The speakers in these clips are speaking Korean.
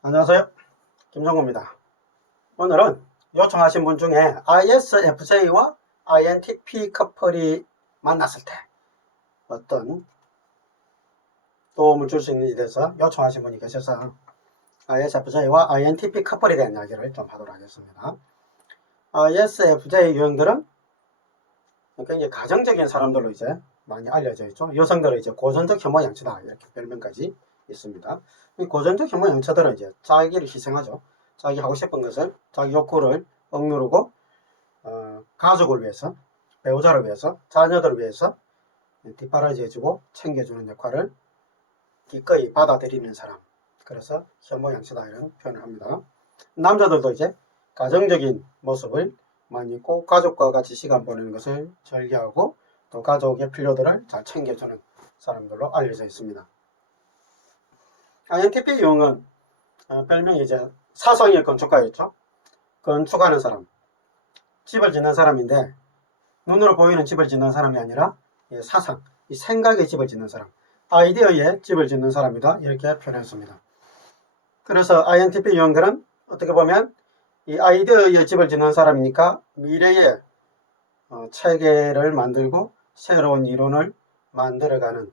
안녕하세요. 김정구입니다. 오늘은 요청하신 분 중에 ISFJ와 INTP 커플이 만났을 때 어떤 도움을 줄 수 있는지에 대해서 요청하신 분이 계셔서 ISFJ와 INTP 커플에 대한 이야기를 좀 하도록 하겠습니다. ISFJ 유형들은 굉장히 가정적인 사람들로 이제 많이 알려져 있죠. 여성들은 이제 고전적 혐오 양처다 이렇게 별명까지 있습니다. 이 고전적 혐오 양처들은 이제 자기를 희생하죠. 자기 하고 싶은 것을, 자기 욕구를 억누르고 가족을 위해서, 배우자를 위해서, 자녀들을 위해서 뒷바라지해주고 챙겨주는 역할을 기꺼이 받아들이는 사람. 그래서 혐오 양처다 이런 표현을 합니다. 남자들도 이제 가정적인 모습을 많이 있고 가족과 같이 시간 보내는 것을 즐겨하고 또 가족의 필요들을 잘 챙겨주는 사람들로 알려져 있습니다. INTP 유형은 별명이 이제 사성의 건축가였죠. 건축하는 사람, 집을 짓는 사람인데 눈으로 보이는 집을 짓는 사람이 아니라 사상, 이 생각의 집을 짓는 사람, 아이디어의 집을 짓는 사람이다 이렇게 표현했습니다. 그래서 INTP 유형들은 어떻게 보면 이 아이디어의 집을 짓는 사람이니까 미래의 체계를 만들고 새로운 이론을 만들어가는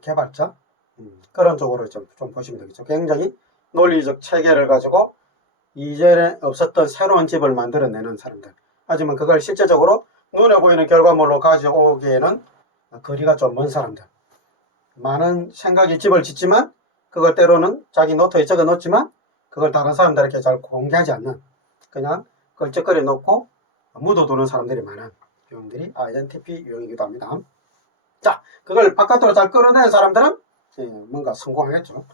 개발자 그런 쪽으로 좀 보시면 되겠죠. 굉장히 논리적 체계를 가지고 이전에 없었던 새로운 집을 만들어내는 사람들. 하지만 그걸 실제적으로 눈에 보이는 결과물로 가져오기에는 거리가 좀 먼 사람들. 많은 생각의 집을 짓지만 그걸 때로는 자기 노트에 적어 놓지만 그걸 다른 사람들에게 잘 공개하지 않는 그냥 걸쩍거려 놓고 묻어두는 사람들이 많은 유형들이 INTP 유형이기도 합니다. 자, 그걸 바깥으로 잘 끌어내는 사람들은 뭔가 성공하겠죠.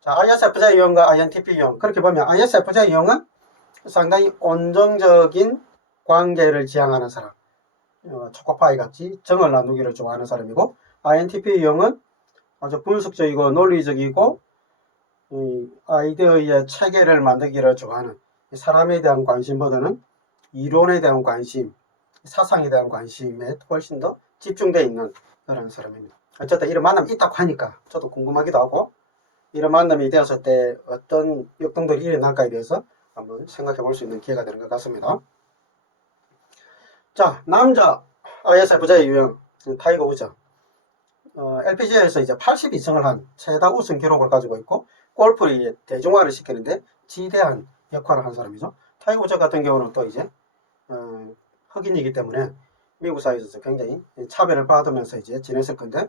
자, ISFJ 유형과 INTP 유형. 그렇게 보면 ISFJ 유형은 상당히 온정적인 관계를 지향하는 사람. 초코파이 같이 정을 나누기를 좋아하는 사람이고, INTP 유형은 아주 분석적이고 논리적이고, 아이디어의 체계를 만들기를 좋아하는 사람에 대한 관심보다는 이론에 대한 관심, 사상에 대한 관심에 훨씬 더 집중되어 있는 그런 사람입니다. 어쨌든 이런 만남이 있다고 하니까 저도 궁금하기도 하고 이런 만남이 되었을 때 어떤 역동들이 일어날까에 대해서 한번 생각해 볼 수 있는 기회가 되는 것 같습니다. 자, 남자 ISFJ 유형 타이거 우즈 LPGA에서 이제 82승을 한 최다 우승 기록을 가지고 있고 골프를 대중화를 시키는데 지대한 역할을 한 사람이죠. 타이거 우즈 같은 경우는 또 이제 흑인이기 때문에 미국 사회에서 굉장히 차별을 받으면서 이제 지냈을 건데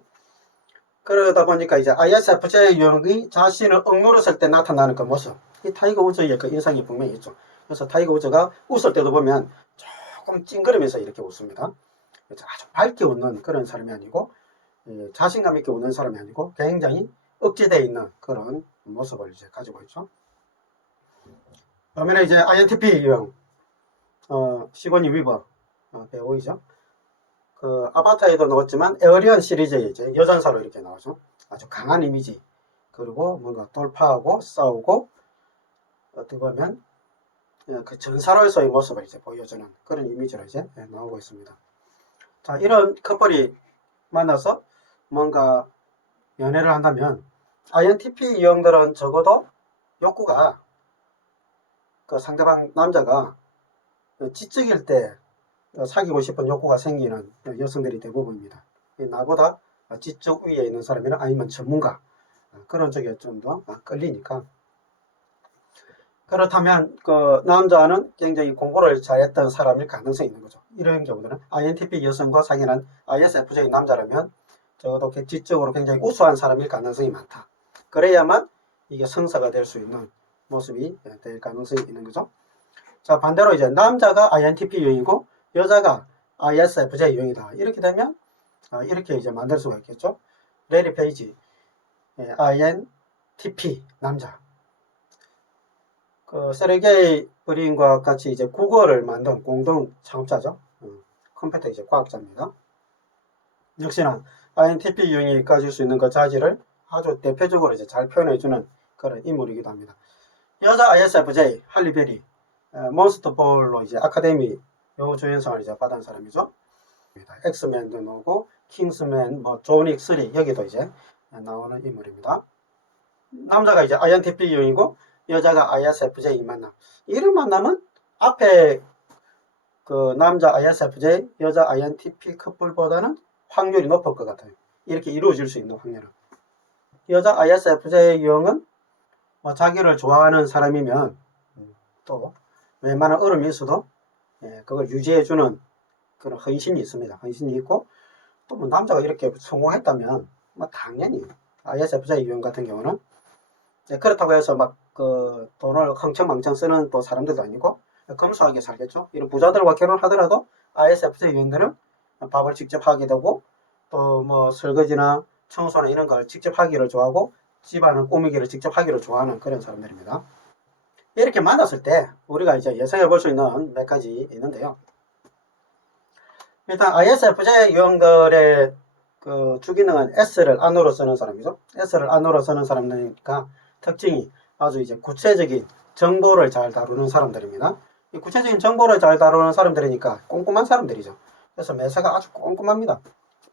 그러다 보니까 이제 ISFJ 유형이 자신을 억누르실 때 나타나는 그 모습 이 타이거 우즈의 그 인상이 분명히 있죠. 그래서 타이거 우즈가 웃을 때도 보면 조금 찡그리면서 이렇게 웃습니다. 아주 밝게 웃는 그런 사람이 아니고 자신감 있게 웃는 사람이 아니고 굉장히 억제되어 있는 그런 모습을 이제 가지고 있죠. 그러면 이제 INTP 유형 시고니 위버 배우이죠. 그 아바타에도 나왔지만 에어리언 시리즈에 이제 여전사로 이렇게 나오죠. 아주 강한 이미지 그리고 뭔가 돌파하고 싸우고 어떻게 보면 그 전사로서의 모습을 이제 보여주는 그런 이미지로 이제 나오고 있습니다. 자, 이런 커플이 만나서 뭔가 연애를 한다면 INTP 유형들은 적어도 욕구가 그 상대방 남자가 지적일 때 사귀고 싶은 욕구가 생기는 여성들이 대부분입니다. 나보다 지적 위에 있는 사람이나 아니면 전문가 그런 쪽에 좀 더 끌리니까 그렇다면 그 남자는 굉장히 공부를 잘했던 사람일 가능성이 있는 거죠. 이런 경우들은 INTP 여성과 사귀는 ISFJ 남자라면 적어도 지적으로 굉장히 우수한 사람일 가능성이 많다. 그래야만 이게 성사가 될 수 있는 모습이 될 가능성이 있는 거죠. 자, 반대로 이제 남자가 INTP 유형이고 여자가 ISFJ 유형이다. 이렇게 되면 이렇게 이제 만들 수가 있겠죠. 레리 페이지 INTP 남자. 그 세르게이 브린과 같이 이제 구글을 만든 공동 창업자죠. 컴퓨터 이제 과학자입니다. 역시나 INTP 유형이 가질 수 있는 그 자질을 아주 대표적으로 이제 잘 표현해주는 그런 인물이기도 합니다. 여자 ISFJ 할리베리 몬스터볼로 이제 아카데미 여우주연상을 이제 받은 사람이죠. 엑스맨도 나오고 킹스맨, 뭐 존윅 3 여기도 이제 나오는 인물입니다. 남자가 이제 INTP 유형이고 여자가 ISFJ 만남. 이런 만남은 앞에 그 남자 ISFJ, 여자 INTP 커플보다는 확률이 높을 것 같아요. 이렇게 이루어질 수 있는 확률은. 여자 ISFJ 유형은 뭐 자기를 좋아하는 사람이면 또 웬만한 어려움이 있어도 그걸 유지해주는 그런 헌신이 있습니다. 헌신이 있고 또 뭐 남자가 이렇게 성공했다면 뭐 당연히 ISFJ 유형 같은 경우는 그렇다고 해서 막 그 돈을 흥청망청 쓰는 또 사람들도 아니고 검소하게 살겠죠. 이런 부자들과 결혼하더라도 ISFJ 유형들은 밥을 직접 하게 되고 또 뭐 설거지나 청소나 이런 걸 직접 하기를 좋아하고 집안을 꾸미기를 직접 하기를 좋아하는 그런 사람들입니다. 이렇게 만났을 때 우리가 이제 예상해 볼 수 있는 몇 가지 있는데요. 일단 ISFJ 유형들의 그 주기능은 S를 안으로 쓰는 사람이죠. S를 안으로 쓰는 사람이니까 특징이 아주 이제 구체적인 정보를 잘 다루는 사람들입니다. 이 구체적인 정보를 잘 다루는 사람들이니까 꼼꼼한 사람들이죠. 그래서 매사가 아주 꼼꼼합니다.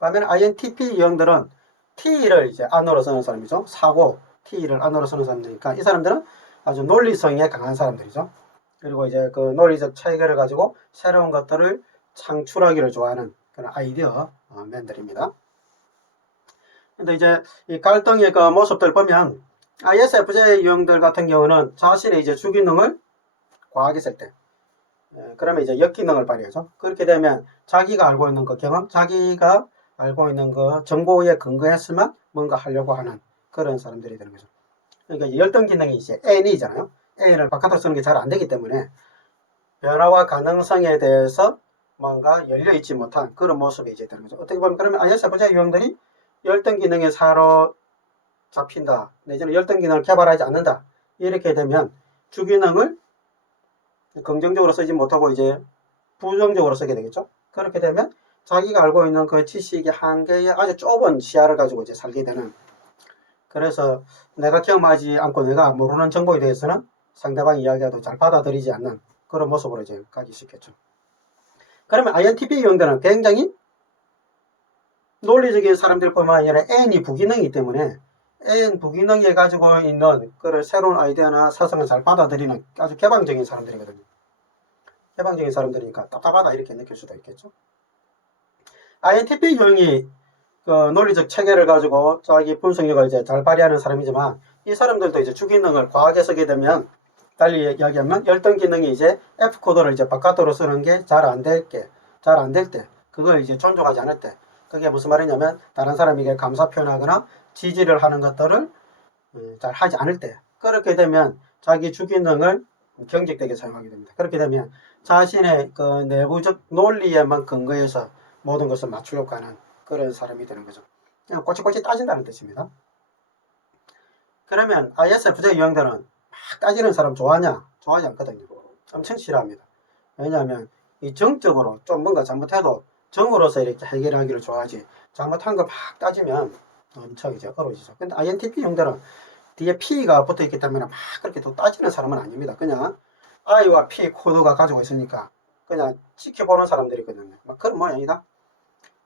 반면에 INTP 유형들은 T를 이제 안으로 쓰는 사람이죠. 사고 T를 안으로 쓰는 사람들이니까 이 사람들은 아주 논리성에 강한 사람들이죠. 그리고 이제 그 논리적 체계를 가지고 새로운 것들을 창출하기를 좋아하는 그런 아이디어 맨들입니다. 근데 이제 이 갈등의 그 모습들 보면 ISFJ 유형들 같은 경우는 자신의 이제 주기능을 과하게 쓸 때, 그러면 이제 역기능을 발휘하죠. 그렇게 되면 자기가 알고 있는 그 경험, 자기가 알고 있는 그 정보에 근거했으면 뭔가 하려고 하는 그런 사람들이 되는 거죠. 그러니까 열등 기능이 이제 N이잖아요. N을 바깥으로 쓰는 게 잘 안 되기 때문에 변화와 가능성에 대해서 뭔가 열려있지 못한 그런 모습이 이제 되는 거죠. 어떻게 보면 그러면 ISFJ 유형들이 열등 기능에 사로잡힌다, 내지는 열등 기능을 개발하지 않는다, 이렇게 되면 주기능을 긍정적으로 쓰지 못하고 이제 부정적으로 쓰게 되겠죠. 그렇게 되면 자기가 알고 있는 그 지식의 한계에 아주 좁은 시야를 가지고 이제 살게 되는, 그래서 내가 경험하지 않고 내가 모르는 정보에 대해서는 상대방 이야기라도 잘 받아들이지 않는 그런 모습으로 이제 가기 쉽겠죠. 그러면 INTP 유형들은 굉장히 논리적인 사람들뿐만 아니라 N이 부기능이기 때문에 N 부기능에 가지고 있는 그런 새로운 아이디어나 사상을 잘 받아들이는 아주 개방적인 사람들이거든요. 개방적인 사람들이니까 답답하다 이렇게 느낄 수도 있겠죠. INTP 유형이 그 논리적 체계를 가지고 자기 분석력을 이제 잘 발휘하는 사람이지만 이 사람들도 이제 주기능을 과하게 쓰게 되면, 달리 이야기하면 열등 기능이 이제 F 코드를 이제 바깥으로 쓰는 게 잘 안 될 때, 그걸 이제 존중하지 않을 때, 그게 무슨 말이냐면 다른 사람에게 감사 표현하거나 지지를 하는 것들을 잘 하지 않을 때, 그렇게 되면 자기 주기능을 경직되게 사용하게 됩니다. 그렇게 되면 자신의 그 내부적 논리에만 근거해서 모든 것을 맞추려고 하는 그런 사람이 되는 거죠. 그냥 꼬치꼬치 따진다는 뜻입니다. 그러면 ISFJ 유형들은 막 따지는 사람 좋아하냐? 좋아하지 않거든요. 엄청 싫어합니다. 왜냐하면 이 정적으로 좀 뭔가 잘못해도 정으로서 이렇게 해결하기를 좋아하지, 잘못한 거 막 따지면 엄청 이제 어려워지죠. 근데 INTP 유형들은 뒤에 P가 붙어 있기 때문에 막 그렇게 또 따지는 사람은 아닙니다. 그냥 I와 P 코드가 가지고 있으니까 그냥 지켜보는 사람들이거든요. 막 그런 모양이다.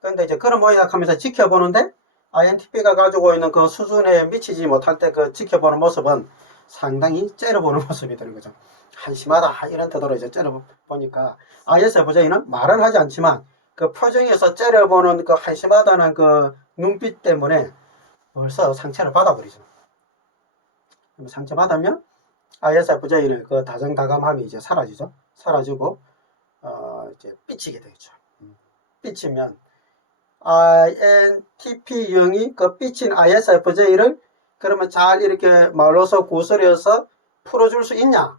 그런데 이제 그런 모양이다 하면서 지켜보는데 INTP가 가지고 있는 그 수준에 미치지 못할 때 그 지켜보는 모습은 상당히 째려보는 모습이 되는 거죠. 한심하다 이런 태도로 이제 째려보니까 ISFJ는 말은 하지 않지만 그 표정에서 째려보는 그 한심하다는 그 눈빛 때문에 벌써 상처를 받아버리죠. 상처받으면 ISFJ는 그 다정다감함이 이제 사라지죠. 사라지고 이제 삐치게 되죠. 삐치면 INTP 유형이 그 삐친 ISFJ를 그러면 잘 이렇게 말로서 구슬여서 풀어줄 수 있냐?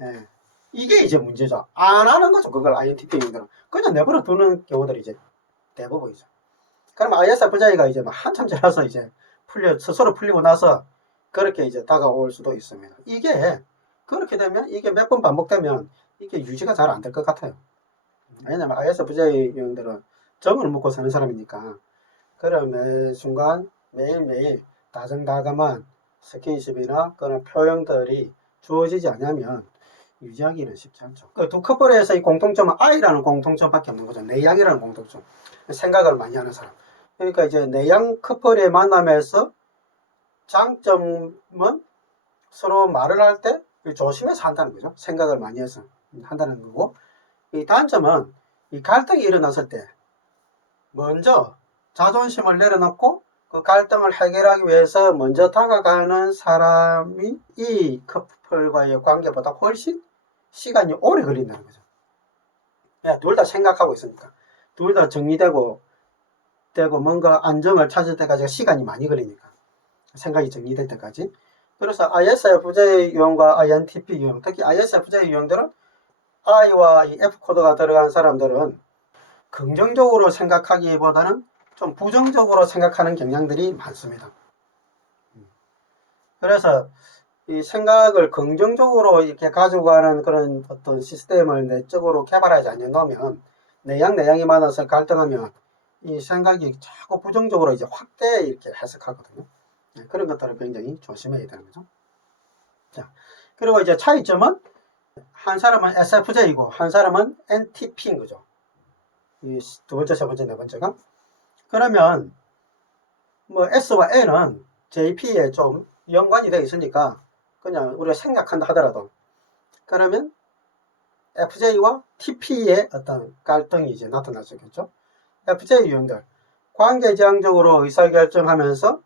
예. 이게 이제 문제죠. 안 하는 거죠. 그걸 INTP 유형들은 그냥 내버려 두는 경우들이 이제 대부분이죠. 그럼 ISFJ가 이제 막 한참 지나서 이제 스스로 풀리고 나서 그렇게 이제 다가올 수도 있습니다. 이게 그렇게 되면 이게 몇 번 반복되면 이게 유지가 잘 안 될 것 같아요. 왜냐면 ISFJ 유형들은 정을 묻고 사는 사람이니까 그런 매 순간 매일매일 다정다감한 스킨십이나 그런 표현들이 주어지지 않으면 유지하기는 쉽지 않죠. 그 두 커플에서의 공통점은 I라는 공통점밖에 없는 거죠. 내향이라는 공통점. 생각을 많이 하는 사람. 그러니까 이제 내향 커플의 만남에서 장점은 서로 말을 할 때 조심해서 한다는 거죠. 생각을 많이 해서 한다는 거고, 이 단점은 이 갈등이 일어났을 때 먼저 자존심을 내려놓고 그 갈등을 해결하기 위해서 먼저 다가가는 사람이 이 커플과의 관계보다 훨씬 시간이 오래 걸린다는 거죠. 둘 다 생각하고 있으니까. 둘 다 정리되고 뭔가 안정을 찾을 때까지 시간이 많이 걸리니까. 생각이 정리될 때까지. 그래서 ISFJ 유형과 INTP 유형, 특히 ISFJ 유형들은 I와 이 F 코드가 들어간 사람들은 긍정적으로 생각하기보다는 좀 부정적으로 생각하는 경향들이 많습니다. 그래서 이 생각을 긍정적으로 이렇게 가져가는 그런 어떤 시스템을 내적으로 개발하지 않으면 내양이 많아서 갈등하면 이 생각이 자꾸 부정적으로 이제 확대 이렇게 해석하거든요. 그런 것들을 굉장히 조심해야 되는 거죠. 자, 그리고 이제 차이점은 한 사람은 SFJ이고 한 사람은 NTP인 거죠. 이 두 번째, 세 번째, 네 번째가. 그러면 뭐 S와 N은 JP에 좀 연관이 되어 있으니까 그냥 우리가 생략한다 하더라도 그러면 FJ와 TP의 어떤 갈등이 이제 나타날 수 있겠죠. FJ 유형들 관계지향적으로 의사결정하면서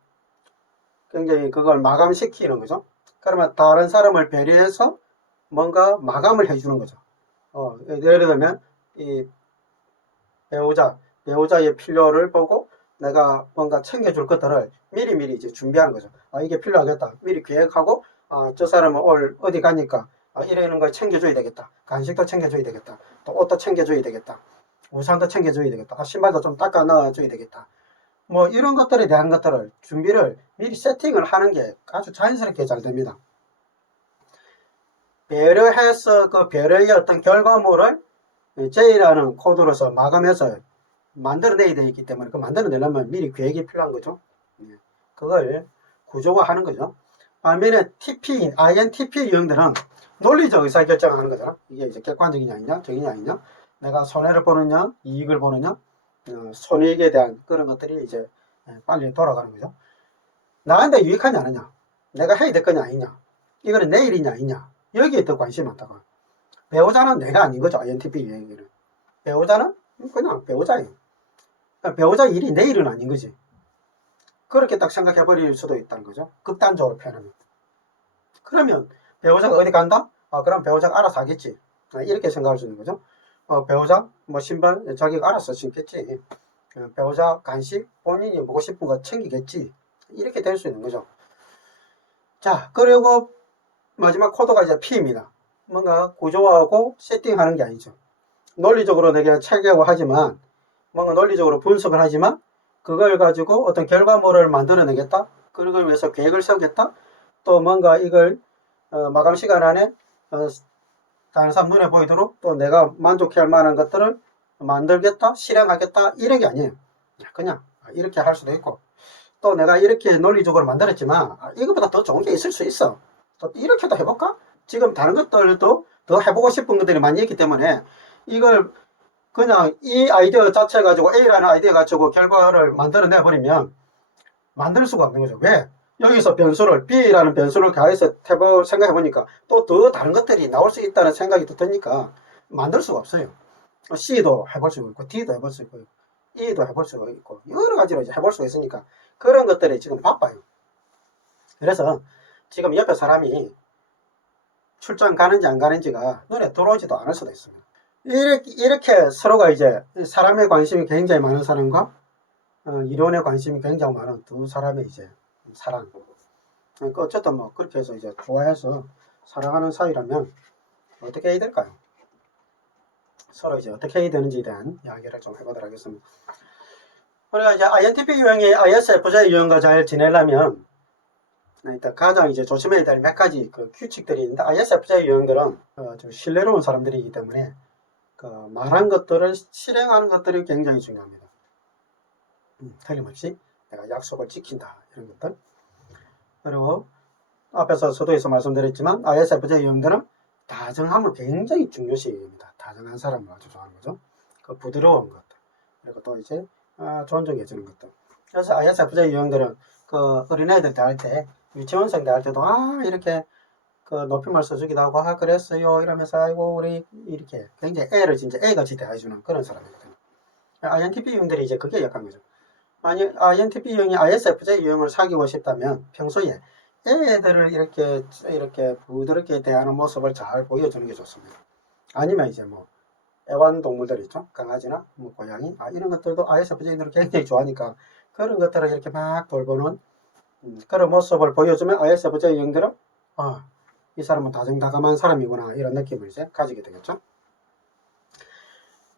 굉장히 그걸 마감시키는 거죠. 그러면 다른 사람을 배려해서 뭔가 마감을 해주는 거죠. 예를 들면 이 배우자의 필요를 보고 내가 뭔가 챙겨줄 것들을 미리 이제 준비하는 거죠. 이게 필요하겠다. 미리 계획하고 저 사람은 오늘 어디 가니까 이러는 걸 챙겨줘야 되겠다. 간식도 챙겨줘야 되겠다. 또 옷도 챙겨줘야 되겠다. 우산도 챙겨줘야 되겠다. 신발도 좀 닦아 넣어줘야 되겠다. 뭐 이런 것들에 대한 것들을 준비를 미리 세팅을 하는 게 아주 자연스럽게 잘 됩니다. 배려해서 그 배려의 어떤 결과물을 J라는 코드로서 마감해서 만들어내야 되기 때문에 그 만들어내려면 미리 계획이 필요한 거죠. 그걸 구조화하는 거죠. 반면에 TP인 INTP 유형들은 논리적 의사결정을 하는 거잖아. 이게 이제 객관적이냐 아니냐, 적이냐 아니냐, 내가 손해를 보느냐, 이익을 보느냐, 손익에 대한 그런 것들이 이제 빨리 돌아가는 거죠. 나한테 유익하냐 아니냐, 내가 해야 될 거냐 아니냐, 이거는 내 일이냐 아니냐, 여기에 더 관심이 많다고. 배우자는 내가 아닌 거죠. INTP 유형들은. 배우자는 그냥 배우자예요. 배우자 일이 내 일은 아닌 거지. 그렇게 딱 생각해 버릴 수도 있다는 거죠. 극단적으로 표현하면. 그러면 배우자가 어디 간다? 그럼 배우자가 알아서 하겠지. 이렇게 생각할 수 있는 거죠. 배우자 뭐 신발 자기가 알아서 신겠지. 배우자 간식 본인이 먹고 싶은 거 챙기겠지. 이렇게 될 수 있는 거죠. 자, 그리고 마지막 코드가 이제 P입니다. 뭔가 구조화하고 세팅하는 게 아니죠. 논리적으로 내가 체계화하지만 뭔가 논리적으로 분석을 하지만 그걸 가지고 어떤 결과물을 만들어내겠다. 그걸 위해서 계획을 세우겠다. 또 뭔가 이걸 마감 시간 안에 다른 사람 눈에 보이도록 또 내가 만족해할 만한 것들을 만들겠다. 실행하겠다. 이런 게 아니에요. 그냥 이렇게 할 수도 있고 또 내가 이렇게 논리적으로 만들었지만 이것보다 더 좋은 게 있을 수 있어. 또 이렇게도 해볼까? 지금 다른 것들도 더 해보고 싶은 것들이 많이 있기 때문에 이걸 그냥 이 아이디어 자체 가지고 A라는 아이디어 가지고 결과를 만들어내 버리면 만들 수가 없는 거죠. 왜? 여기서 변수를 B라는 변수를 가해서 생각해 보니까 또 더 다른 것들이 나올 수 있다는 생각이 또 드니까 만들 수가 없어요. C도 해볼 수 있고 D도 해볼 수 있고 E도 해볼 수 있고 여러 가지로 이제 해볼 수가 있으니까 그런 것들이 지금 바빠요. 그래서 지금 옆에 사람이 출장 가는지 안 가는지가 눈에 들어오지도 않을 수도 있습니다. 이렇게 서로가 이제 사람의 관심이 굉장히 많은 사람과 이론에 관심이 굉장히 많은 두 사람의 이제 사랑. 그러니까 어쨌든 뭐 그렇게 해서 이제 좋아해서 사랑하는 사이라면 어떻게 해야 될까요? 서로 이제 어떻게 해야 되는지에 대한 이야기를 좀 해보도록 하겠습니다. 우리가 이제 INTP 유형이 ISFJ 유형과 잘 지내려면 일단 가장 이제 조심해야 될 몇 가지 그 규칙들이 있는데 ISFJ 유형들은 좀 신뢰로운 사람들이기 때문에 그 말한 것들을 실행하는 것들이 굉장히 중요합니다. 틀림없이 내가 약속을 지킨다 이런 것들. 그리고 앞에서 서두에서 말씀드렸지만 ISFJ 유형들은 다정함을 굉장히 중요시 여깁니다. 다정한 사람을 아주 좋아하는 거죠. 그 부드러운 것들. 그리고 또 이제 존중해주는 것들. 그래서 ISFJ 유형들은 그 어린애들 대할 때 유치원생 대할 때도 이렇게 그 높임말 써주기도 하고, 아, 그랬어요. 이러면서, 아이고, 우리, 이렇게 굉장히 애를 진짜 애같이 대해주는 그런 사람이거든요. INTP 유형들이 이제 그게 약한 거죠. 만약 INTP 유형이 ISFJ 유형을 사귀고 싶다면 평소에 애들을 이렇게 부드럽게 대하는 모습을 잘 보여주는 게 좋습니다. 아니면 이제 뭐, 애완동물들 있죠? 강아지나 뭐 고양이, 이런 것들도 ISFJ들을 굉장히 좋아하니까 그런 것들을 이렇게 막 돌보는 그런 모습을 보여주면 ISFJ 유형들은 이 사람은 다정다감한 사람이구나 이런 느낌을 이제 가지게 되겠죠.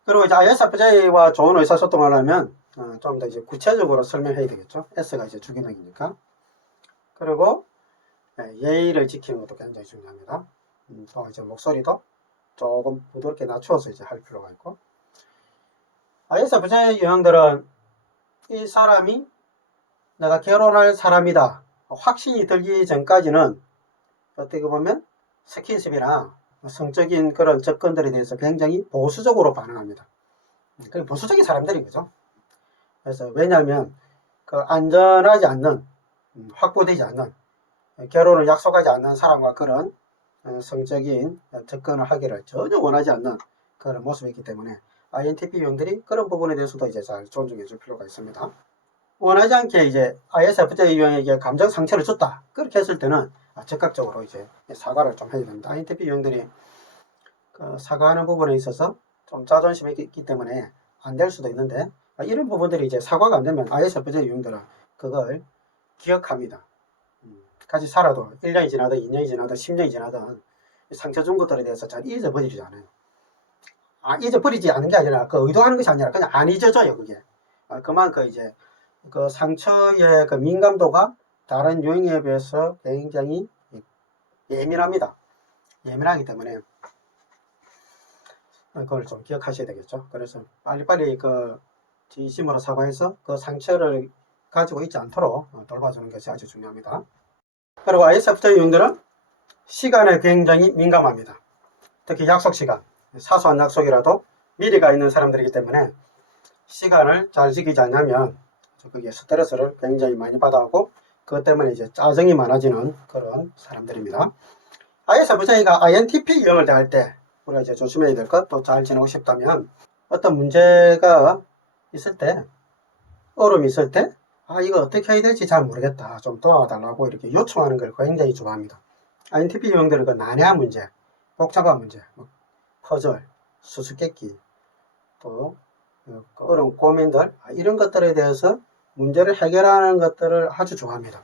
그리고 이제 ISFJ와 좋은 의사소통을 하려면 좀 더 이제 구체적으로 설명해야 되겠죠. S가 이제 주기능이니까. 그리고 예의를 지키는 것도 굉장히 중요합니다. 또 이제 목소리도 조금 부드럽게 낮추어서 이제 할 필요가 있고. ISFJ 유형들은 이 사람이 내가 결혼할 사람이다 확신이 들기 전까지는 어떻게 보면 스킨십이나 성적인 그런 접근들에 대해서 굉장히 보수적으로 반응합니다. 그 보수적인 사람들인 거죠. 그래서 왜냐하면 그 안전하지 않는 확보되지 않는 결혼을 약속하지 않는 사람과 그런 성적인 접근을 하기를 전혀 원하지 않는 그런 모습이기 때문에 INTP 유형들이 그런 부분에 대해서도 이제 잘 존중해 줄 필요가 있습니다. 원하지 않게 이제 ISFJ 유형에게 감정 상처를 줬다. 그렇게 했을 때는 즉각적으로 이제 사과를 좀 해야 됩니다. INTP 유형들이 그 사과하는 부분에 있어서 좀 자존심이 있기 때문에 안 될 수도 있는데 이런 부분들이 이제 사과가 안 되면 ISFJ 유형들은 그걸 기억합니다. 같이 살아도 1년이 지나든 2년이 지나든 10년이 지나든 상처 준 것들에 대해서 잘 잊어버리지 않아요. 잊어버리지 않은 게 아니라 그 의도하는 것이 아니라 그냥 안 잊어져요. 그게 그만큼 이제 그 상처의 그 민감도가 다른 유형에 비해서 굉장히 예민합니다. 예민하기 때문에 그걸 좀 기억하셔야 되겠죠. 그래서 빨리빨리 그 진심으로 사과해서 그 상처를 가지고 있지 않도록 돌봐주는 것이 아주 중요합니다. 그리고 ISFJ 유형들은 시간에 굉장히 민감합니다. 특히 약속 시간, 사소한 약속이라도 미래가 있는 사람들이기 때문에 시간을 잘 지키지 않으면 그게 스트레스를 굉장히 많이 받아오고 그것 때문에 이제 짜증이 많아지는 그런 사람들입니다. ISFJ가 INTP 유형을 대할 때 우리가 이제 조심해야 될 것, 또 잘 지내고 싶다면 어떤 문제가 있을 때, 어려움이 있을 때, 이거 어떻게 해야 될지 잘 모르겠다. 좀 도와달라고 이렇게 요청하는 걸 굉장히 좋아합니다. INTP 유형들은 그 난해한 문제, 복잡한 문제, 퍼즐, 수수께끼, 또 어려운 고민들, 이런 것들에 대해서 문제를 해결하는 것들을 아주 좋아합니다.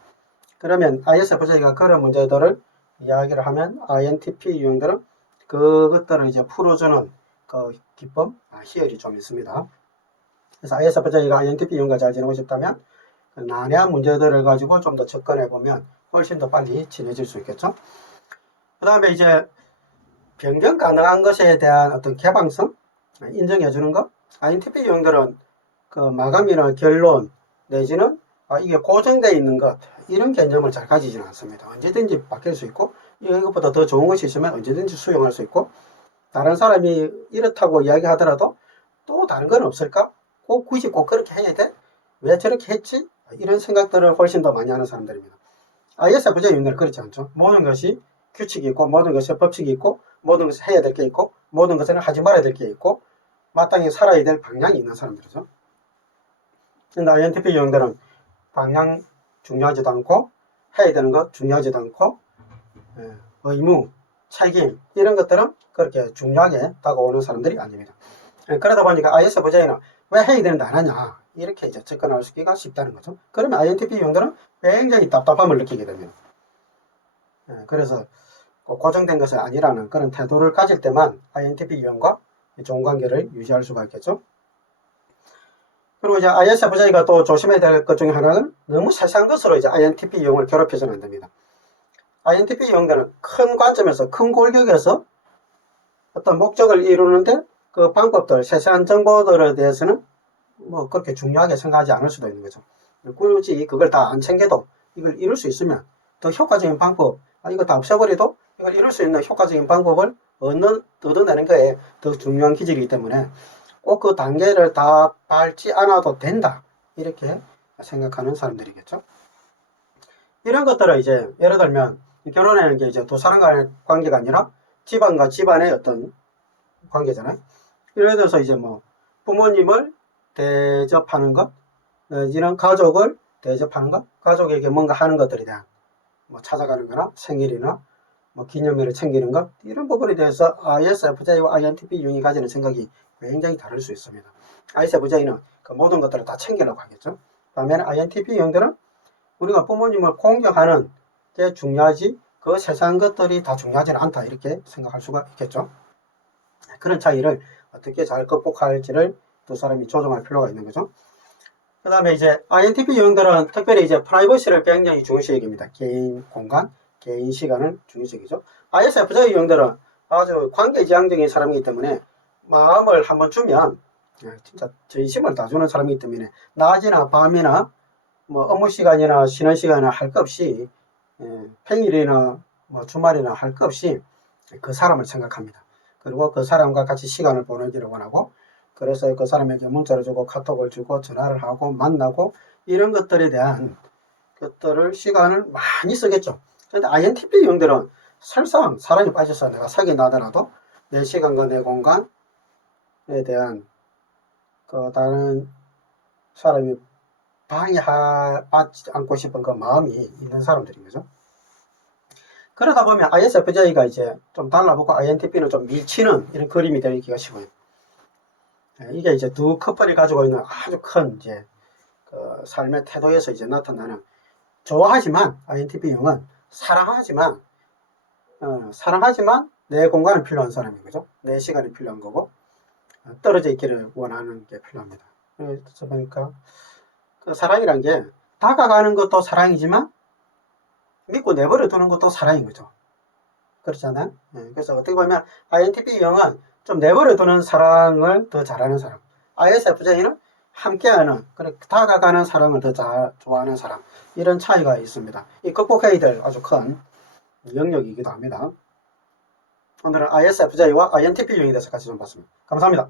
그러면 ISFJ가 그런 문제들을 이야기를 하면 INTP 유형들은 그것들을 이제 풀어주는 그 기법, 희열이 좀 있습니다. 그래서 ISFJ가 INTP 유형과 잘 지내고 싶다면 그 난해한 문제들을 가지고 좀 더 접근해보면 훨씬 더 빨리 친해질 수 있겠죠. 그 다음에 이제 변경 가능한 것에 대한 어떤 개방성, 인정해주는 것. INTP 유형들은 그 마감이나 결론 내지는 이게 고정되어 있는 것, 이런 개념을 잘 가지지는 않습니다. 언제든지 바뀔 수 있고 이것보다 더 좋은 것이 있으면 언제든지 수용할 수 있고 다른 사람이 이렇다고 이야기하더라도 또 다른 건 없을까? 굳이 꼭 그렇게 해야 돼? 왜 저렇게 했지? 이런 생각들을 훨씬 더 많이 하는 사람들입니다. ISFJ 유형들은 그렇지 않죠. 모든 것이 규칙이 있고 모든 것이 법칙이 있고 모든 것을 해야 될 게 있고 모든 것을 하지 말아야 될 게 있고 마땅히 살아야 될 방향이 있는 사람들이죠. 근데 INTP 유형들은 방향 중요하지도 않고 해야 되는 것 중요하지도 않고 의무, 책임 이런 것들은 그렇게 중요하게 다가오는 사람들이 아닙니다. 그러다 보니까 ISFJ는 왜 해야 되는데 안 하냐 이렇게 이제 접근할 수가 쉽다는 거죠. 그러면 INTP 유형들은 굉장히 답답함을 느끼게 됩니다. 그래서 고정된 것이 아니라는 그런 태도를 가질 때만 INTP 유형과 좋은 관계를 유지할 수가 있겠죠. 그리고 이제 ISFJ가 또 조심해야 될 것 중에 하나는 너무 세세한 것으로 이제 INTP 유형을 괴롭혀서는 안 됩니다. INTP 유형들은 큰 관점에서, 큰 골격에서 어떤 목적을 이루는데 그 방법들, 세세한 정보들에 대해서는 뭐 그렇게 중요하게 생각하지 않을 수도 있는 거죠. 굳이 그걸 다 안 챙겨도 이걸 이룰 수 있으면 더 효과적인 방법, 이거 다 없애버려도 이걸 이룰 수 있는 효과적인 방법을 얻어내는 거에 더 중요한 기질이기 때문에 꼭 그 단계를 다 밟지 않아도 된다. 이렇게 생각하는 사람들이겠죠. 이런 것들을 이제 예를 들면 결혼이라는 게 이제 두 사람 간의 관계가 아니라 집안과 집안의 어떤 관계잖아요. 예를 들어서 이제 뭐 부모님을 대접하는 것, 이런 가족을 대접하는 것, 가족에게 뭔가 하는 것들에 대한 뭐 찾아가는 거나 생일이나 뭐 기념일을 챙기는 것, 이런 부분에 대해서 ISFJ와 INTP 유형이 가지는 생각이 굉장히 다를 수 있습니다. ISFJ는 그 모든 것들을 다 챙기려고 하겠죠. 반면에 INTP 유형들은 우리가 부모님을 공경하는 게 중요하지 그 세상 것들이 다 중요하지는 않다, 이렇게 생각할 수가 있겠죠. 그런 차이를 어떻게 잘 극복할지를 두 사람이 조정할 필요가 있는 거죠. 그 다음에 이제 INTP 유형들은 특별히 이제 프라이버시를 굉장히 중시 여깁니다. 개인 공간, 개인 시간을 중시 여기죠. ISFJ 유형들은 아주 관계지향적인 사람이기 때문에 마음을 한번 주면 진짜 전심을 다 주는 사람이기 때문에 낮이나 밤이나 뭐 업무 시간이나 쉬는 시간이나 할 것 없이 평일이나 뭐 주말이나 할 것 없이 그 사람을 생각합니다. 그리고 그 사람과 같이 시간을 보내기를 원하고, 그래서 그 사람에게 문자를 주고 카톡을 주고 전화를 하고 만나고 이런 것들에 대한 것들을 시간을 많이 쓰겠죠. 근데 INTP 유형들은 설상 사랑에 빠져서 내가 사귄다 하더라도 내 시간과 내 공간에 대한 그 다른 사람이 방해하지 않고 싶은 그 마음이 있는 사람들인 거죠. 그러다 보면 ISFJ가 이제 좀 달라붙고 INTP는 좀 밀치는 이런 그림이 되기가 쉬워요. 이게 이제 두 커플이 가지고 있는 아주 큰 이제 그 삶의 태도에서 이제 나타나는, 좋아하지만 INTP형은 사랑하지만 내 공간이 필요한 사람인 거죠. 내 시간이 필요한 거고 떨어져 있기를 원하는 게 필요합니다. 그래서 보니까 그 사랑이란 게 다가가는 것도 사랑이지만 믿고 내버려 두는 것도 사랑인 거죠. 그렇잖아요. 그래서 어떻게 보면 INTP형은 좀 내버려 두는 사랑을 더 잘하는 사람, ISFJ는 함께하는, 다가가는 사랑을 더 잘 좋아하는 사람, 이런 차이가 있습니다. 이 극복해야 될 아주 큰 영역이기도 합니다. 오늘은 ISFJ와 INTP형에 대해서 같이 좀 봤습니다. 감사합니다.